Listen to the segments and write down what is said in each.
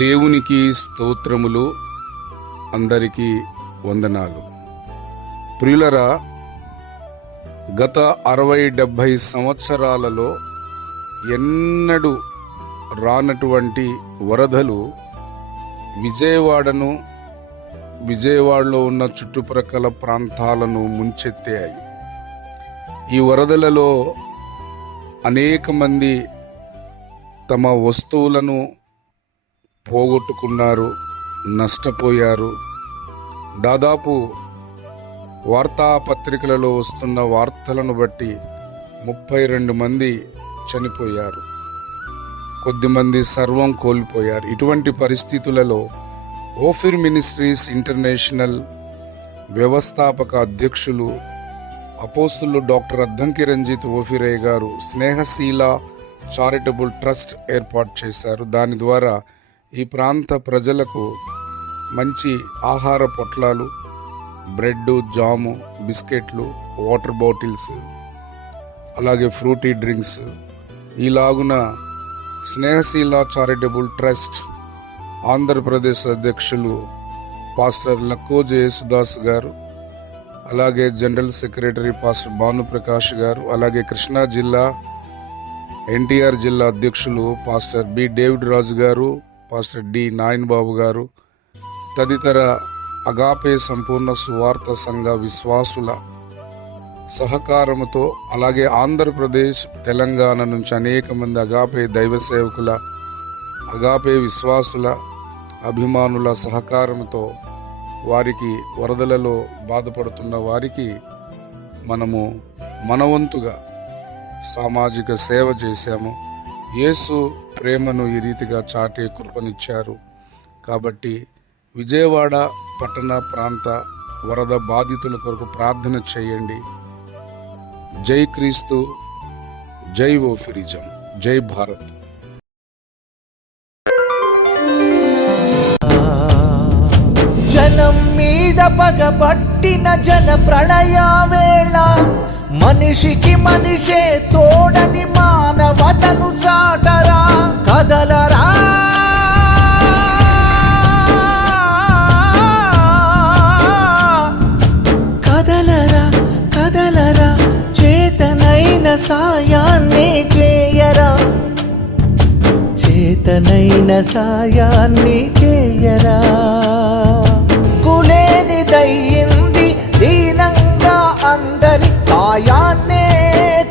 దేవునికి స్తోత్రములు. అందరికీ వందనాలు. ప్రియులరా, గత 60-70 సంవత్సరాలలో ఎన్నడూ రానటువంటి వరదలు విజయవాడలో ఉన్న చుట్టుప్రక్కల ప్రాంతాలను ముంచెత్తాయి. ఈ వరదలలో అనేక మంది తమ వస్తువులను పోగొట్టుకున్నారు, నష్టపోయారు. దాదాపు వార్తాపత్రికలలో వస్తున్న వార్తలను బట్టి 32 మంది చనిపోయారు, కొద్దిమంది సర్వం కోల్పోయారు. ఇటువంటి పరిస్థితులలో ఓఫిర్ మినిస్ట్రీస్ ఇంటర్నేషనల్ వ్యవస్థాపక అధ్యక్షులు అపోస్తులు డాక్టర్ అద్దంకి రంజిత్ ఓఫిరయ్య గారు స్నేహశీల చారిటబుల్ ట్రస్ట్ ఏర్పాటు చేశారు. దాని ద్వారా ఈ ప్రాంత ప్రజలకు మంచి ఆహార పొట్లాలు, బ్రెడ్, జాము, బిస్కెట్లు, వాటర్ బాటిల్స్, అలాగే ఫ్రూటీ డ్రింక్స్, ఈలాగున స్నేహశీల చారిటబుల్ ట్రస్ట్ ఆంధ్రప్రదేశ్ అధ్యక్షులు పాస్టర్ లక్కోజ యేసుదాస్ గారు, అలాగే జనరల్ సెక్రటరీ పాస్టర్ భానుప్రకాష్ గారు, అలాగే కృష్ణా జిల్లా ఎన్టీఆర్ జిల్లా అధ్యక్షులు పాస్టర్ బి డేవిడ్ రాజు గారు, పాస్టర్ డి నాయన్ బాబు గారు, తదితర అగాపే సంపూర్ణ సువార్త సంఘ విశ్వాసుల సహకారముతో, అలాగే ఆంధ్రప్రదేశ్, తెలంగాణ నుంచి అనేక మంది అగాపే దైవ సేవకుల, అగాపే విశ్వాసుల, అభిమానుల సహకారంతో వారికి, వరదలలో బాధపడుతున్న వారికి మనము మనవంతుగా సామాజిక సేవ చేశాము. యేసు ప్రేమను ఈ రీతిగా చాటే కృపనిచ్చారు. కాబట్టి విజయవాడ పట్టణ ప్రాంత వరద బాధితుల కొరకు ప్రార్థన చేయండి. జై క్రీస్తు, జై ఓఫిరిజం, జై భారత్. జనం మీద పగబట్టిన జన ప్రళయ వేళ, మనిషికి మనిషే తోడని మానవతను చాటరా, కదలరా కదలరా కదలరా, చేతనైన సాయాన్ని చేయరా, చేతనైన సాయాన్ని చేయరా. కులేని దయ్యింది దీనంగా అందరి సాయాన్నే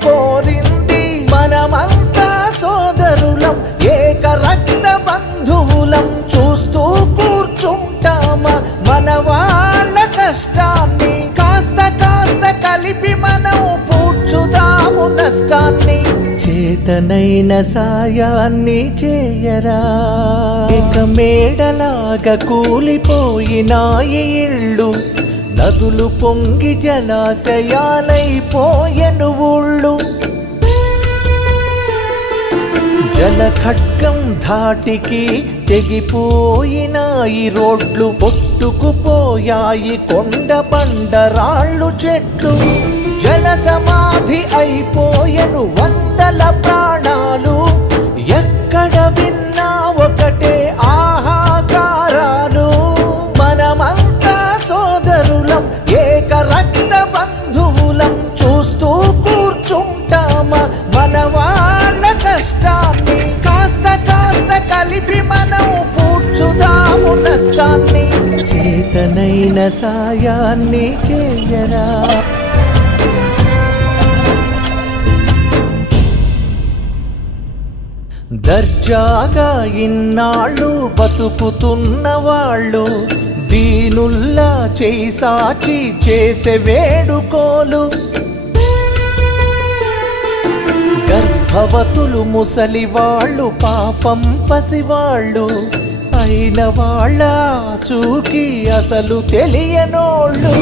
కోరింది. మనమంతా సోదరులం, ఏక రక్త బంధువులం. చూస్తూ కూర్చుంటామా మన వాళ్ళ కష్టాన్ని? కాస్త కాస్త కలిపి మనం పూడ్చుదాము నష్టాన్ని. చేతనైన సాయాన్ని చేయరా. ఏక మేడలాగా కూలిపోయినాయి ఇళ్ళు, నదులు పొంగి జలాశయాలైపోయెను ఊళ్ళు. జల ఖడ్గం ధాటికి తెగిపోయినాయి రోడ్లు, కొట్టుకుపోయాయి కొండ బండరాళ్ళు చెట్లు. జల సమాధి అయిపోయెను వందల ప్రాణాలు, ఎక్కడ విన్నా ఒకటే ఆహాకారాలు. మనమంతా సోదరులం, ఏక రక్త బంధువులం. చూస్తూ కూర్చుంటామా మన వాళ్ళ కష్టాన్ని? కాస్త కాస్త కలిపి మనం పూడ్చుదాము నష్టాన్ని. చేతనైన సాయాన్ని చేయరా. దర్జాగా ఇన్నాళ్ళు బతుకుతున్న వాళ్ళు, దీనుల్లా చేయి సాచి చేసే వేడుకోలు. గర్భవతులు, ముసలి వాళ్ళు, పాపం పసివాళ్ళు, అయిన వాళ్ళ చూకి అసలు తెలియనోళ్ళు.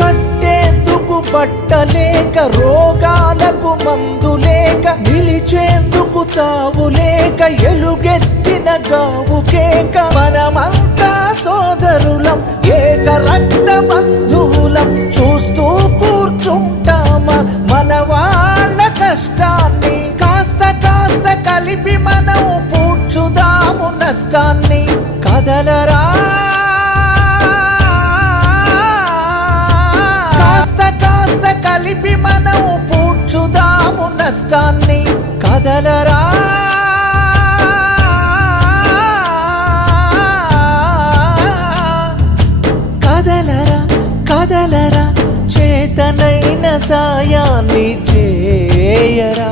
కట్టేందుకు బట్టలేక, రోగాలకు మందులేక, నిలిచేందుకు తావులేక, ఎలుగెత్తిన గావుకేక. మనమంతా సోదరులం, ఏక రక్త బంధువులం. చూస్తూ కూర్చుంటామా మన వాళ్ళ కష్టాన్ని? కాస్త కాస్త కలిపి మనం పూడ్చుదాము నష్టాన్ని. కష్టాన్ని కదలరా కదలరా కదలరా చేతనైన సాయాన్ని చేయరా.